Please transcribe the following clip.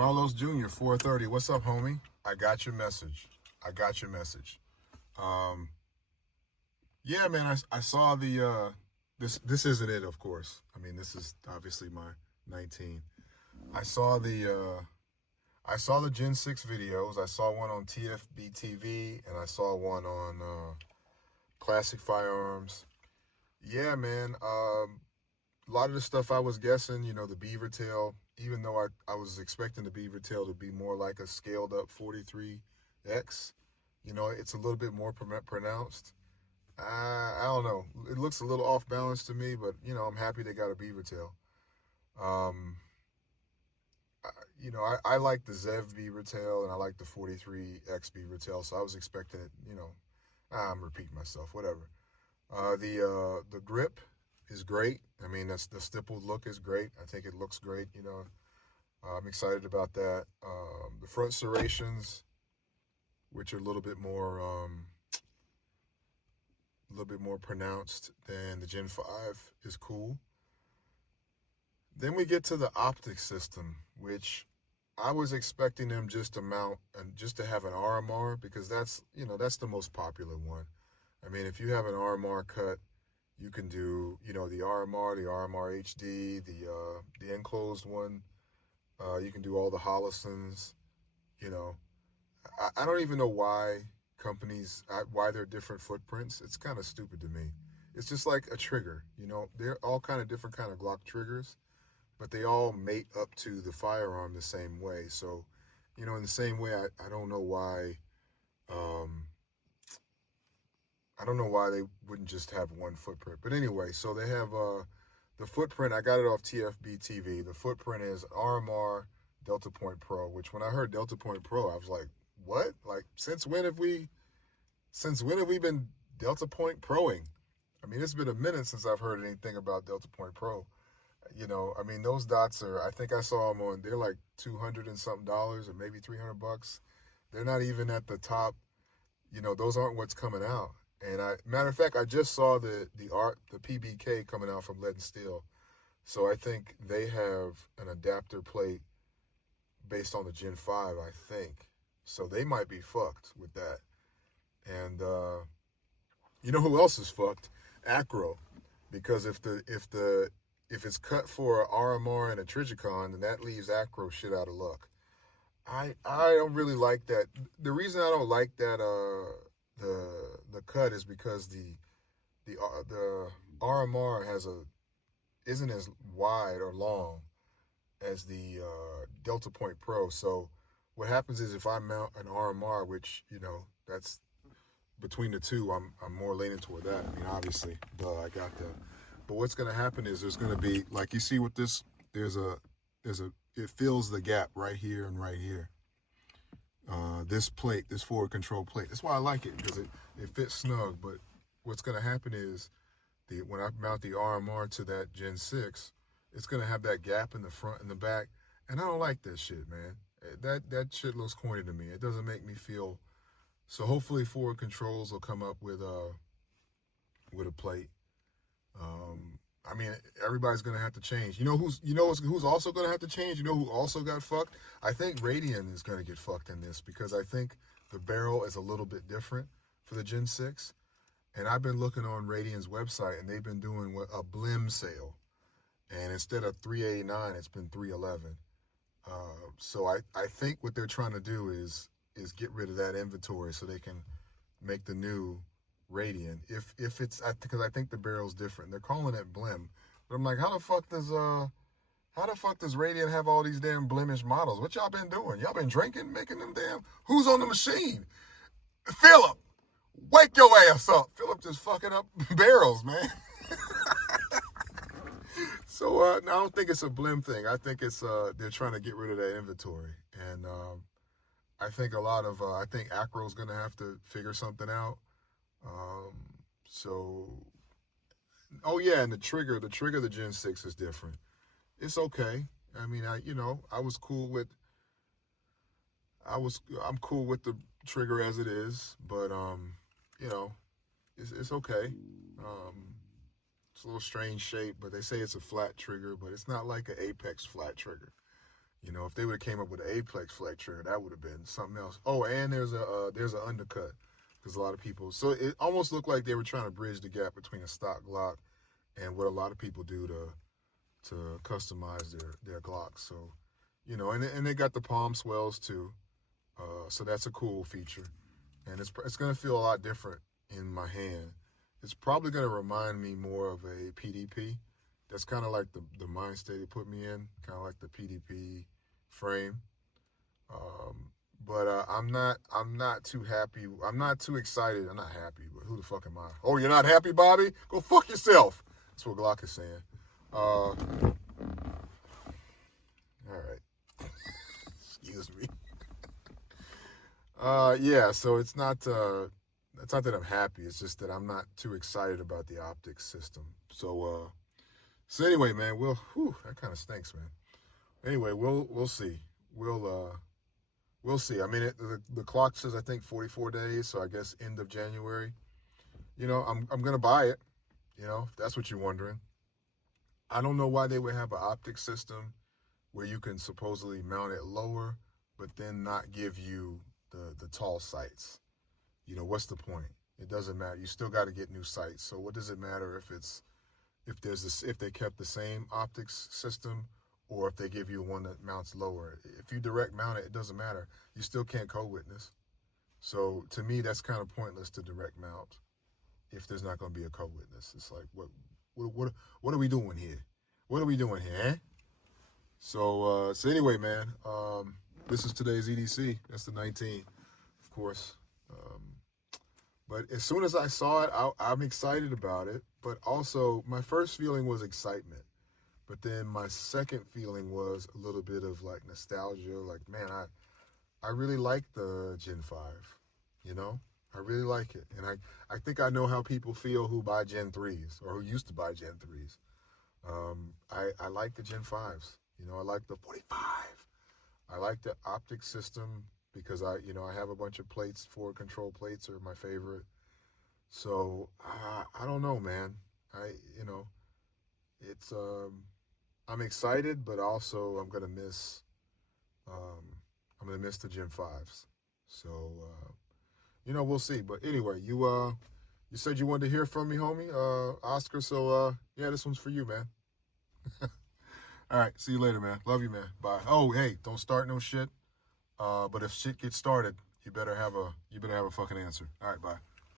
CarlosJr430, what's up, homie? I got your message. Yeah, man, I saw the this isn't it, of course. I mean, this is obviously my 19. I saw the Gen 6 videos. I saw one on TFB TV and I saw one on Classic Firearms. Yeah, man. A lot of the stuff I was guessing, the beaver tail, even though I was expecting the beaver tail to be more like a scaled up 43X, it's a little bit more pronounced. I don't know. It looks a little off balance to me, but, I'm happy they got a beaver tail. Um, I like the Zev beaver tail and I like the 43X beaver tail, so I was expecting it, I'm repeating myself, whatever. The grip is great. I mean, the stippled look is great. I think it looks great. I'm excited about that. The front serrations, which are a little bit more pronounced than the Gen 5, is cool. Then we get to the Optic system, which I was expecting them just to mount and just to have an RMR, because that's the most popular one. I mean, if you have an RMR cut, you can do, the RMR, the RMR HD, the enclosed one. You can do all the Hollisons. I don't even know why why they're different footprints. It's kind of stupid to me. It's just like a trigger. They're all kind of different kind of Glock triggers, but they all mate up to the firearm the same way. So, in the same way, I don't know why. I don't know why they wouldn't just have one footprint. But anyway, so they have the footprint. I got it off TFB TV. The footprint is RMR Delta Point Pro, which when I heard Delta Point Pro, I was like, what? Like, since when have we been Delta Point Proing? I mean, it's been a minute since I've heard anything about Delta Point Pro. I mean, those dots I think I saw them they're like $200 and something or maybe $300. They're not even at the top. Those aren't what's coming out. And matter of fact, I just saw the PBK coming out from Lead and Steel. So I think they have an adapter plate based on the Gen 5, I think. So they might be fucked with that. And you know who else is fucked? Acro. Because if it's cut for an RMR and a Trigicon, then that leaves Acro shit out of luck. I don't really like that. The reason I don't like that the cut is because the RMR isn't as wide or long as the Delta Point Pro. So what happens is if I mount an RMR, which that's between the two, I'm more leaning toward that. I mean, obviously, I got that. But what's going to happen is there's going to be, like you see with this, it fills the gap right here and right here. This plate, this forward control plate. That's why I like it, because it fits snug. But what's going to happen is when I mount the RMR to that Gen 6, it's going to have that gap in the front and the back. And I don't like that shit, man. That shit looks corny to me. It doesn't make me feel. So hopefully forward controls will come up with a plate. I mean, everybody's gonna have to change. Who's also gonna have to change? You know who also got fucked? I think Radian is gonna get fucked in this, because I think the barrel is a little bit different for the Gen 6. And I've been looking on Radian's website, and they've been doing a blim sale. And instead of $389, it's been $311. So I think what they're trying to do is get rid of that inventory so they can make the new Radian. If it's, because I think the barrel's different. They're calling it blim, but I'm like, how the fuck does Radian have all these damn blemish models? What y'all been doing? Y'all been drinking, making them damn. Who's on the machine? Philip, wake your ass up. Philip just fucking up barrels, man. So I don't think it's a blim thing. I think it's they're trying to get rid of that inventory, and I think I think Acro's gonna have to figure something out. And the trigger, the Gen 6 is different. It's okay. I mean, I'm cool with the trigger as it is, but it's okay. It's a little strange shape, but they say it's a flat trigger, but it's not like an Apex flat trigger. You know, if they would have came up with an Apex flex trigger, that would have been something else. Oh, and there's an undercut because a lot of people. So it almost looked like they were trying to bridge the gap between a stock Glock and what a lot of people do to customize their Glocks. So, you know, and they got the palm swells too. So that's a cool feature, and it's gonna feel a lot different in my hand. It's probably gonna remind me more of a PDP. That's kind of like the mind state it put me in, kind of like the PDP frame. But I'm not too happy. I'm not too excited. I'm not happy, but who the fuck am I? Oh, you're not happy, Bobby? Go fuck yourself. That's what Glock is saying. All right. Excuse me. Yeah. So it's not that I'm happy. It's just that I'm not too excited about the optics system. So anyway, man, that kind of stinks, man. Anyway, we'll see. We'll see. I mean, the clock says I think 44 days, so I guess end of January. You know, I'm gonna buy it. You know, if that's what you're wondering. I don't know why they would have an optic system where you can supposedly mount it lower, but then not give you the tall sights. You know, what's the point? It doesn't matter. You still got to get new sights. So what does it matter if they kept the same optics system or if they give you one that mounts lower? If you direct mount it, it doesn't matter. You still can't co-witness. So to me, that's kind of pointless to direct mount if there's not going to be a co-witness. It's like, what are we doing here? What are we doing here, eh? So anyway, man, this is today's EDC. That's the 19th, of course. But as soon as I saw it, I'm excited about it. But also, my first feeling was excitement. But then my second feeling was a little bit of like nostalgia. Like, man, I really like the Gen 5, you know? I really like it. And I think I know how people feel who buy Gen 3s or who used to buy Gen 3s. I like the Gen 5s. You know, I like the 45. I like the optic system because I have a bunch of plates. Forward control plates are my favorite. So I don't know, man. It's I'm excited, but also I'm gonna miss the Gen 5s. So we'll see. But anyway, you said you wanted to hear from me, homie, Oscar. So yeah, this one's for you, man. All right, see you later, man. Love you, man. Bye. Oh, hey, don't start no shit. But if shit gets started, you better have a fucking answer. All right, bye.